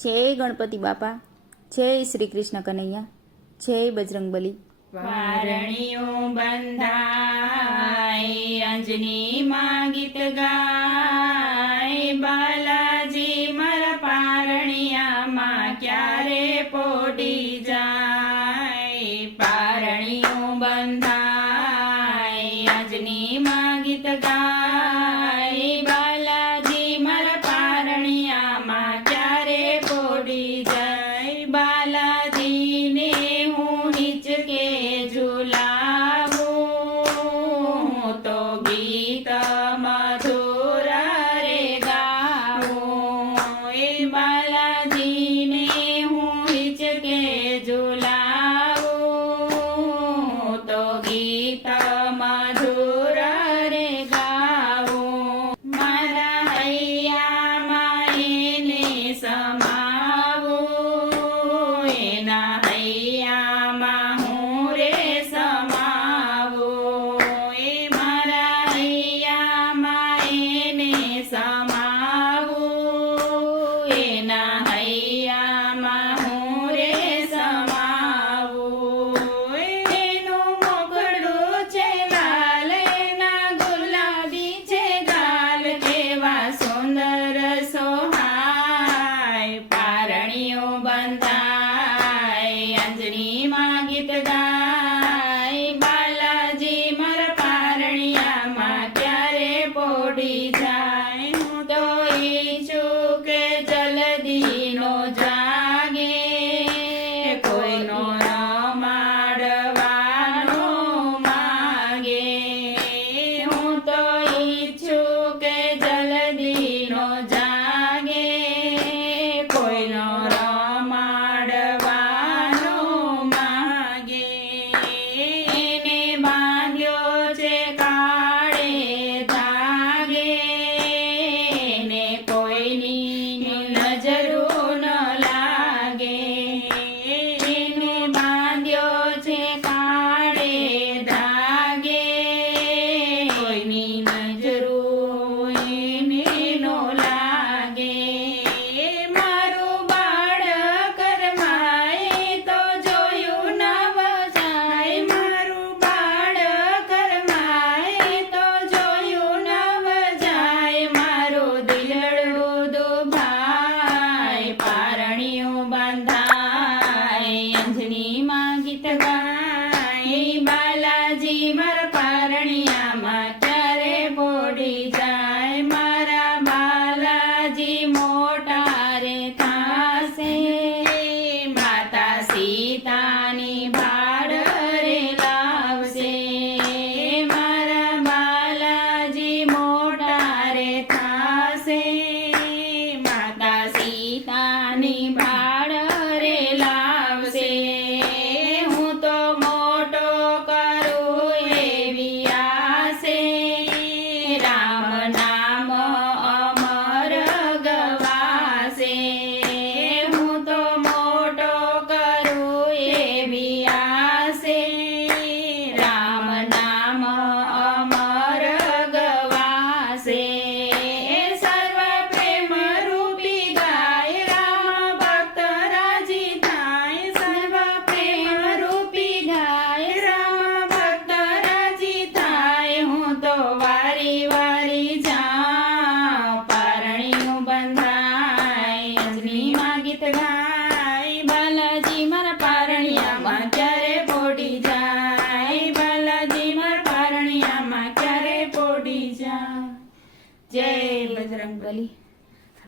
જય ગણપતિ બાપા, જય શ્રી કૃષ્ણ કનૈયા, જય બજરંગબલી। વારણીઓ બંધાય અંજની માં ગીત ગાય, બાલાજી મારા પારણિયામાં ક્યારે પોડી જાય। પારણીઓ બંધાય અંજની માં ગીત ગાય, બાલાજી મારા પારણિયામાં ક્યારે પોડી જાય। બાલાજીને હું હિચકે ઝુલાવું તો ગીત મધુર રે ગાવું। એ બાલાજીને હું હિચકે ઝુલાવું તો ગીત મધુર રે ગાવું। મારા હૈયામાં એને સમાવું, એના હૈયામાં હું રે સમાવું। એ મારા હૈયામાં એને સમાવું, એના હૈયામાં હું રે સમાવું। એનું મોગડું છે લાલ, એના ગુલાબી છે ગાલ, કેવા સુંદર સોહાય। પારણીઓ બંધાય અંજની માં ગીત ગાય, બાલાજી મારા પારણિયામાં ક્યારે પોડી જાય। હું તો ઈચ્છું કે જલ્દી નો જાગે, કોઈનો રમાડવાનો માગે। હું તો ઈચ્છું કે જલ્દી નો જાગે, કોઈનો રમાડવાનો માગે। એને બાંધ્યો છે કાળે ધાગે, એને કોઈની નજરું ન લાગે। એને બાંધ્યો છે કાળે ધાગે, કોઈની નજરું એને નો લાગે। મારું બાળક રમાય તો જોયું નવ જાય, મારું બાળક રમાય તો જોયું નવ જાય। મારું દિલડું દુભાય, પારણીઓ બંધાય અંજની માં ગીત ગાય, બાલાજી મારા પારણિયામાં ક્યારે પોડી જાય। મારા બાલાજી મોટા રે થાશે, માતા સીતાની ભાડ રે લાવશે। મારા બાલાજી મોટા રે થાશે, માતા સીતાની ભાડ રે લાવશે। હું તો મોટો કરું એવી આશે, રામ નામ અમર ગવાશે। હું તો મોટો કરું એવી આશે, રામ નામ અમર ગવાશે। સર્વ પ્રેમ રૂપી ગાય, રામ ભક્ત રાજી થાય। સર્વ પ્રેમ રૂપી ગાય, રામ ભક્ત રાજી થાય। હું તો વારી વારી જાઉં, પારણીઓ બંધાય અંજની માં ગીત ગાય, બાલાજી મારા પારણિયામાં ક્યારે પોડી જાય। બાલાજી મારા પારણિયામાં ક્યારે પોડી જાય। જય બજરંગબલી।